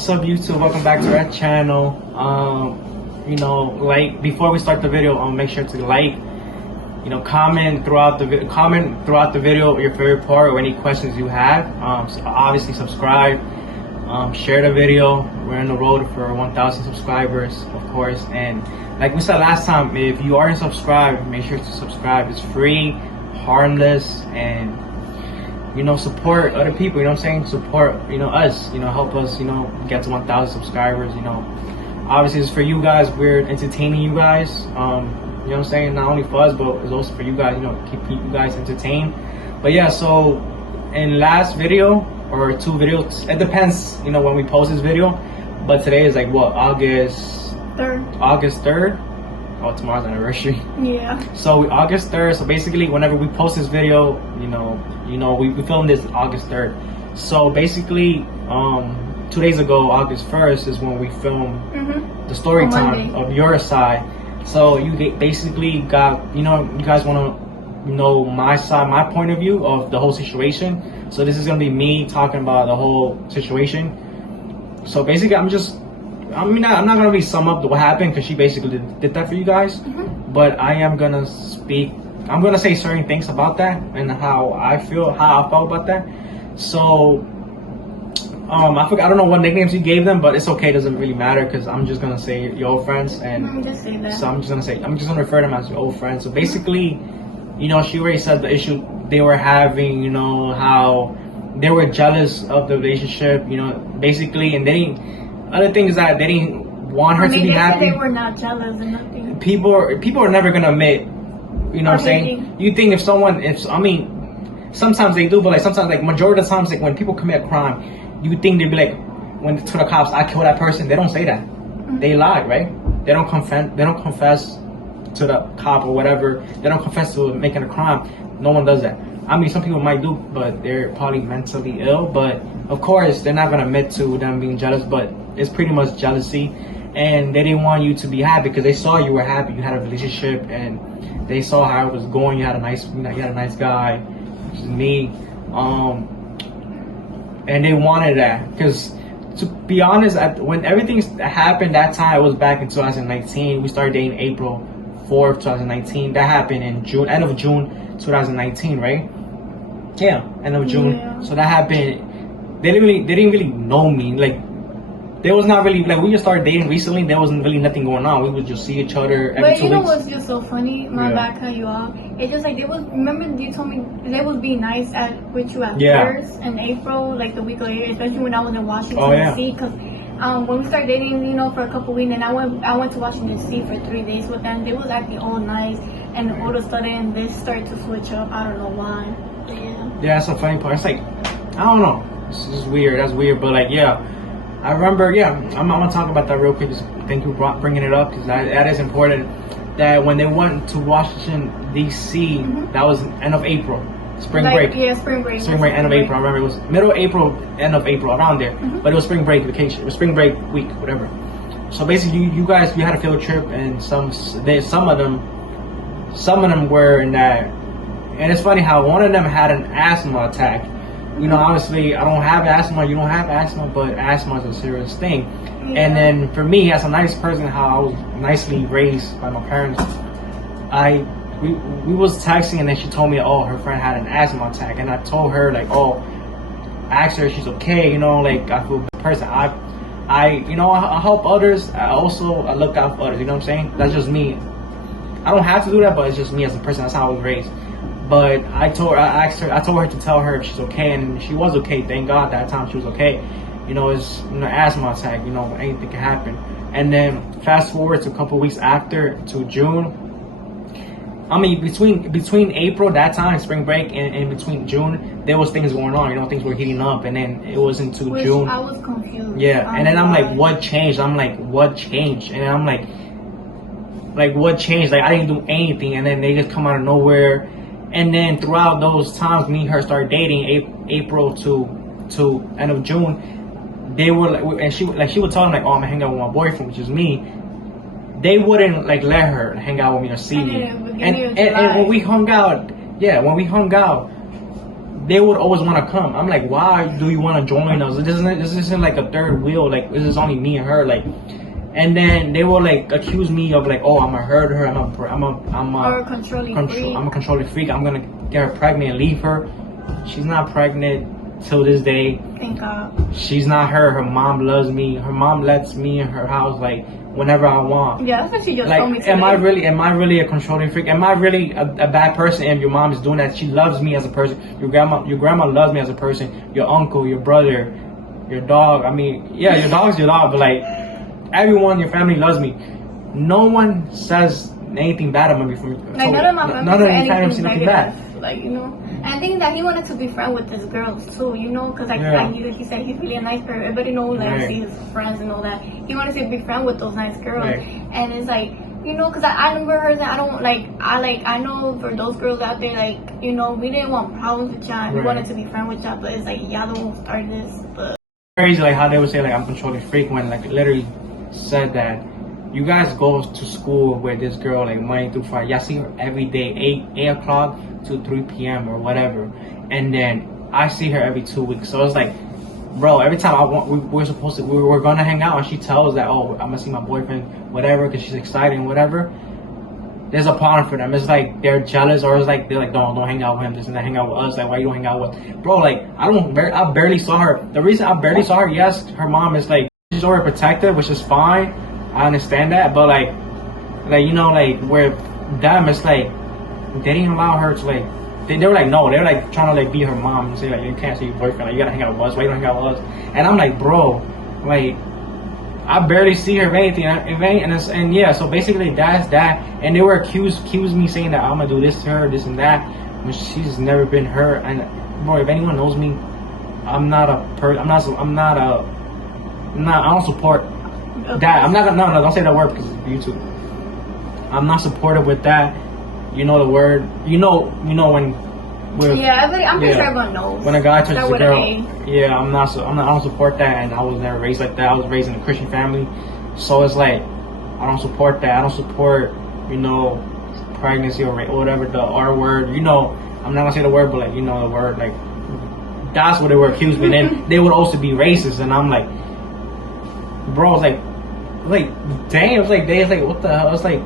What's up, YouTube? Welcome back to our channel. Before we start the video, make sure to like, comment throughout the video your favorite part or any questions you have. So obviously subscribe, share the video. We're on the road for 1,000 subscribers, of course. And like we said last time, if you aren't subscribed, make sure to subscribe. It's free, harmless, and support other people, support, us, help us, get to 1,000 subscribers, obviously it's for you guys, we're entertaining you guys, not only for us, but it's also for you guys, keep you guys entertained. But yeah, so in last video, or 2 videos, it depends, when we post this video, but today is like what, August 3rd? Oh, tomorrow's anniversary. Yeah. So August 3rd. So basically, whenever we post this video, we filmed this August 3rd. So basically, 2 days ago, August 1st, is when we filmed the story time of your side. So you basically got, you guys want to know my side, my point of view of the whole situation. So this is gonna be me talking about the whole situation. So basically, I'm not gonna really sum up what happened because she basically did that for you guys, but I am gonna speak. I'm gonna say certain things about that and how I felt about that. So I don't know what nicknames you gave them, but it's okay. It doesn't really matter because I'm just gonna say your old friends, and just say that. So I'm just gonna refer them as your old friends. So basically, she already said the issue they were having. How they were jealous of the relationship. Basically, and other things that they didn't want her to be happy. They were not jealous and nothing. People are never gonna admit, what I'm saying? You think sometimes they do, but sometimes majority of the times, when people commit a crime, you think they'd be to the cops, I killed that person. They don't say that. They lie, right? They don't confess to the cop or whatever. They don't confess to making a crime. No one does that. Some people might do, but they're probably mentally ill. But of course, they're not gonna admit to them being jealous. But it's pretty much jealousy, and they didn't want you to be happy because they saw you were happy. You had a relationship, and they saw how it was going. You had a nice guy, which is me, and they wanted that because, to be honest, when everything happened that time, it was back in 2019. We started dating April 4th, 2019. That happened in June, end of June 2019, right? Yeah, end of June. Yeah. So that happened. They didn't really know me. There was not really, we just started dating recently. There wasn't really nothing going on. We would just see each other every 2 weeks. But you know what's just so funny? My bad cut you off. It's just remember you told me they would be nice with you at first in April, the week later, especially when I was in Washington D.C. Because when we started dating, for a couple weeks, and I went to Washington D.C. for 3 days with them. They was acting all nice, and all of a sudden this started to switch up. I don't know why. Yeah, that's the funny part. It's I don't know. It's just weird. That's weird. But I remember, I'm gonna talk about that real quick. Thank you for bringing it up because that is important. That when they went to Washington D.C., that was end of April, spring break. Yeah, spring break. Spring break, end of April. I remember it was middle of April, end of April, around there. But it was spring break vacation, or spring break week, whatever. So basically, you guys, we had a field trip, and some of them were in that. And it's funny how one of them had an asthma attack. Obviously, I don't have asthma, you don't have asthma, but asthma is a serious thing. Yeah. And then for me, as a nice person, how I was nicely raised by my parents, we was texting, and then she told me, her friend had an asthma attack. And I told her, I asked her if she's okay, I feel a person. I help others. I look out for others, you know what I'm saying? That's just me. I don't have to do that, but it's just me as a person. That's how I was raised. But I told her to tell her if she's okay, and she was okay. Thank God that time she was okay. It's asthma attack. Anything can happen. And then fast forward to a couple weeks after, to June. Between April, that time, spring break, and between June, there was things going on. Things were heating up, and then it was into June. I was confused. Yeah, and then I'm what changed? What changed? And then I'm what changed? I didn't do anything, and then they just come out of nowhere. And then throughout those times, me and her started dating, April to end of June. They were and she would tell them I'm gonna hang out with my boyfriend, which is me. They wouldn't let her hang out with me or see me. And when we hung out, they would always want to come. I'm like, why do you want to join us? This isn't like a third wheel. Like, this is only me and her. Like, and then they will like accuse me of like, oh, I'm gonna hurt her. I'm a controlling freak. I'm gonna get her pregnant and leave her. She's not pregnant till this day. Thank God. She's not her. Her mom loves me. Her mom lets me in her house like whenever I want. Yeah, that's what she just like, told me today. Am I really a controlling freak? Am I really a bad person if your mom is doing that? She loves me as a person. Your grandma loves me as a person. Your uncle, your brother, your dog. I mean, yeah, your dog's your dog, but like everyone in your family loves me. No one says anything bad about me from like none of my family said anything bad. Like, you know, and I think that he wanted to be friends with his girls too, you know, because like he said he's really a nice person. Everybody knows that I see his friends and all that. He wanted to be friends with those nice girls, and it's like, you know, because I never heard that. I know for those girls out there, like, you know, we didn't want problems with y'all. We wanted to be friends with y'all, but it's like y'all don't start this. But crazy, like how they would say like I'm controlling freak when like literally said that you guys go to school with this girl like Monday through Friday. Y'all see her every day, 8 o'clock to 3 p.m. or whatever, and then I see her every 2 weeks. So it's like, bro, every time we're gonna hang out, and she tells that, oh, I'm gonna see my boyfriend, whatever, because she's excited and whatever. There's a problem for them. It's like they're jealous, or it's like they're like, don't hang out with him, just and hang out with us. Like, why you don't hang out with, bro? Like, I barely saw her. The reason I barely saw her, yes, her mom is like she's overprotective, which is fine. I understand that, but like you know, like where them, it's like they didn't allow her to like. They were like, no, they were like trying to like be her mom and say like, you can't see your boyfriend, like you gotta hang out with us. Why you don't hang out with us? And I'm like, bro, like I barely see her of anything, and yeah. So basically that's that. And they were accused me saying that I'm gonna do this to her, this and that, when she's never been her. And bro, if anyone knows me, I don't support that. I'm not. No, don't say that word because it's YouTube. I'm not supportive with that. You know the word. You know when. I'm pretty sure everyone knows. When a guy touches a girl, I don't support that, and I was never raised like that. I was raised in a Christian family, so it's like I don't support that. I don't support, you know, pregnancy or whatever the R word. You know, I'm not gonna say the word, but like you know the word, like that's what they were accused me. And then they would also be racist, and I'm like, bro, it's like damn, it's like what the hell? It's like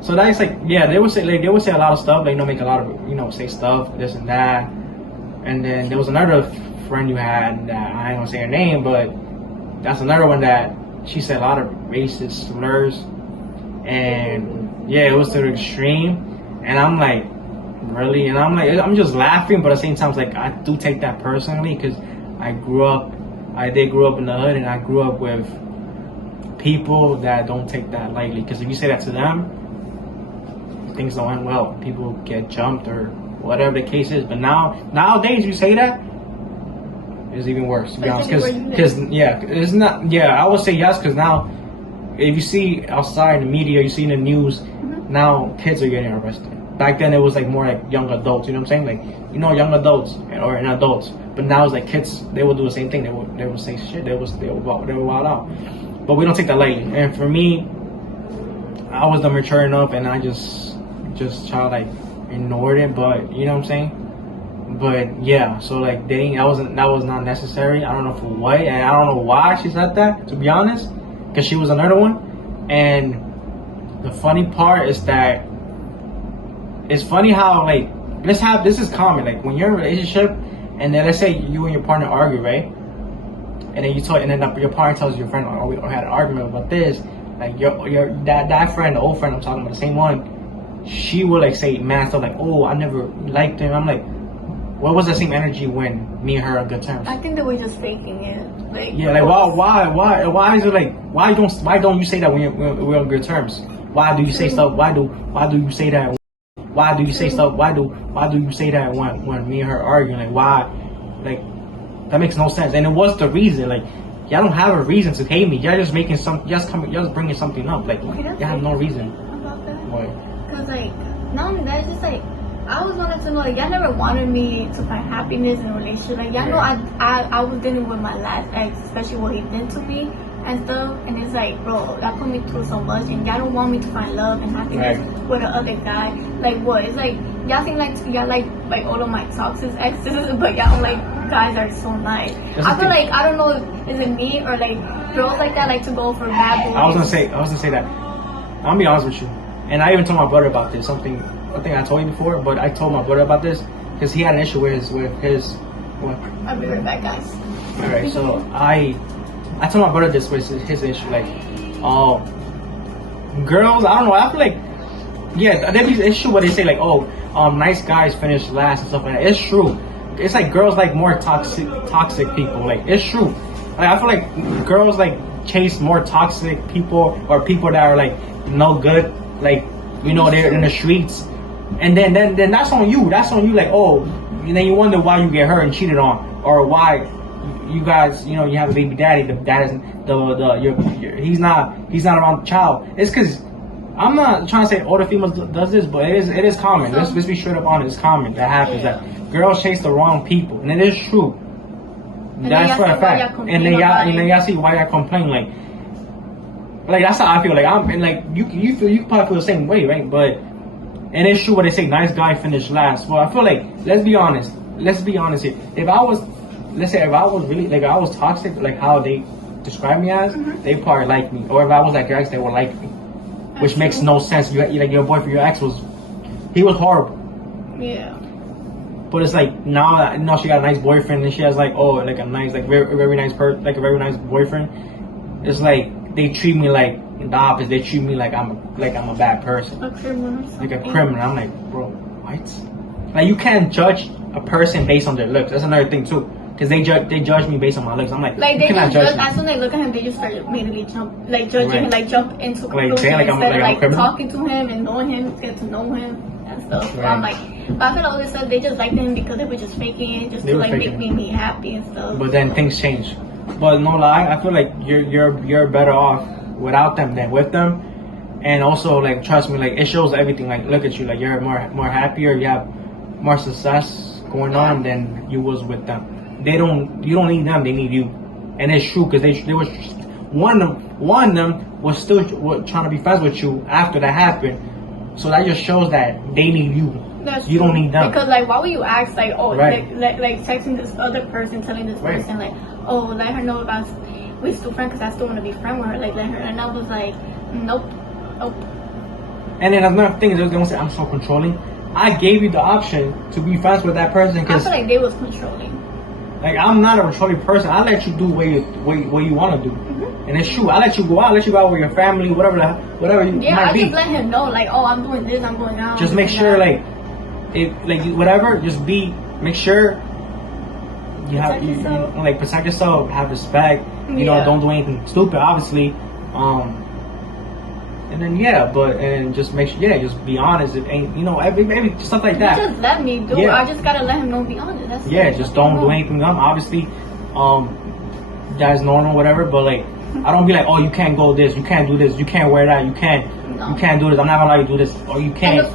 so that's like, yeah, they would say a lot of stuff, like, you know, make a lot of, you know, say stuff, this and that. And then there was another friend you had that I ain't gonna say her name, but that's another one that she said a lot of racist slurs, and yeah, it was to the extreme. And I'm like, really? And I'm like, I'm just laughing, but at the same time, it's like I do take that personally because I grew up in the hood, and I grew up with people that don't take that lightly. Because if you say that to them, things don't end well. People get jumped or whatever the case is. But nowadays, you say that, it's even worse. To be honest, because it's not. Yeah, I would say yes, because now, if you see outside in the media, you see in the news, now kids are getting arrested. Back then, it was like more like young adults. You know what I'm saying? Like, you know, young adults or adults. But now it's like kids. They will do the same thing. They will say shit. They will wild out. But we don't take that lightly. And for me, I was mature enough, and I just try to like ignored it. But you know what I'm saying? But yeah, so like dating, that was not necessary. I don't know for what, and I don't know why she said that, to be honest, because she was another one. And the funny part is that it's funny how like this is common. Like when you're in a relationship, and then let's say you and your partner argue, right? And then your partner tells your friend, "Oh, we had an argument about this." Like that friend, the old friend I'm talking about, the same one. She would like say mad stuff like, "Oh, I never liked him." I'm like, what was the same energy when me and her are on good terms? I think that we're just faking it. Like, yeah, like why is it like why don't you say that when we're on good terms? Why do you say stuff? Why do you say that? Why do you say stuff? Why do you say that when me and her arguing? Like why? Like that makes no sense. And it was the reason. Like y'all don't have a reason to hate me. Y'all just just bringing something up. Like y'all have no reason. About that? Why? Cause like not only that, it's just like I always wanted to know, like y'all never wanted me to find happiness in a relationship. Like y'all know I was dealing with my last ex, especially what he did to me, and stuff, and it's like, bro, that put me through so much, and y'all don't want me to find love and happiness with the other guy. Like, what? It's like, y'all think like y'all like all of my toxic exes, but y'all like guys are so nice. I feel like, I don't know, is it me or like girls like that like to go for bad boys? I was gonna say that. I'm gonna be honest with you, and I even told my brother about this. I think I told you before, but I told my brother about this because he had an issue with his. What? I'll be right back, guys. All right, so I told my brother this was his issue. Like, girls, I don't know. I feel like, yeah, there's this issue where they say like, nice guys finish last and stuff like that. It's true. It's like girls like more toxic people. Like, it's true. Like, I feel like girls like chase more toxic people or people that are like no good. Like, you know, they're in the streets, and then that's on you. That's on you. Like, and then you wonder why you get hurt and cheated on, or why you guys, you know, you have a baby daddy. The dad is he's not around the child. It's because I'm not trying to say all the females does this, but it is common. Let's be straight up on it. It's common that happens, that girls chase the wrong people, and it is true. That's for a fact. And then y'all see why y'all complain. Like that's how I feel. Like you probably feel the same way, right? But and it's true what they say. Nice guy finish last. Well, I feel like let's be honest here. If I was really like I was toxic, like how they describe me as, they probably like me. Or if I was like your ex, they would like me, which makes no sense. You like your boyfriend, your ex was horrible. Yeah. But it's like now she got a nice boyfriend and she has like a nice very nice boyfriend. It's like they treat me like the opposite. They treat me like I'm a bad person, a criminal, like a criminal. I'm like, bro, what? Like you can't judge a person based on their looks. That's another thing too, because they judge me based on my looks. I'm like they just judge. As soon as they look at him, they just start immediately judging him, jump into conclusions instead of talking to him and knowing him, get to know him and stuff. So I'm like. But I feel like all this stuff, they just liked him because they were just faking it, just to like make me happy and stuff. But then things change. But no lie, I feel like you're better off without them than with them. And also, like, trust me, like it shows everything. Like, look at you, like you're more happier, you have more success going on than you was with them. You don't need them, they need you. And it's true because they was one of them was still trying to be friends with you after that happened. So that just shows that they need you. You don't need them. Because like, why would you ask like, like texting this other person, telling this person like, let her know about we're still friends because I still want to be friends with her. Like, let her. And I was like, nope. And then another thing is they're gonna say I'm so controlling. I gave you the option to be friends with that person because I feel like they was controlling. Like I'm not a controlling person. I let you do what you want to do, and it's true. I let you go out. Let you go out with your family, whatever you might be. I just let him know like, I'm doing this. I'm going out. Just make sure like. Whatever, just make sure you like protect yourself, have respect, you know, don't do anything stupid, obviously, and then and just make sure, just be honest, and you know, maybe stuff like that. Just let me do it. I just gotta let him know, be honest. Just don't do anything dumb, obviously, that's normal, whatever, but like, I don't be like, you can't go this, you can't do this, you can't wear that, you can't do this, I'm not gonna let you do this, or you can't.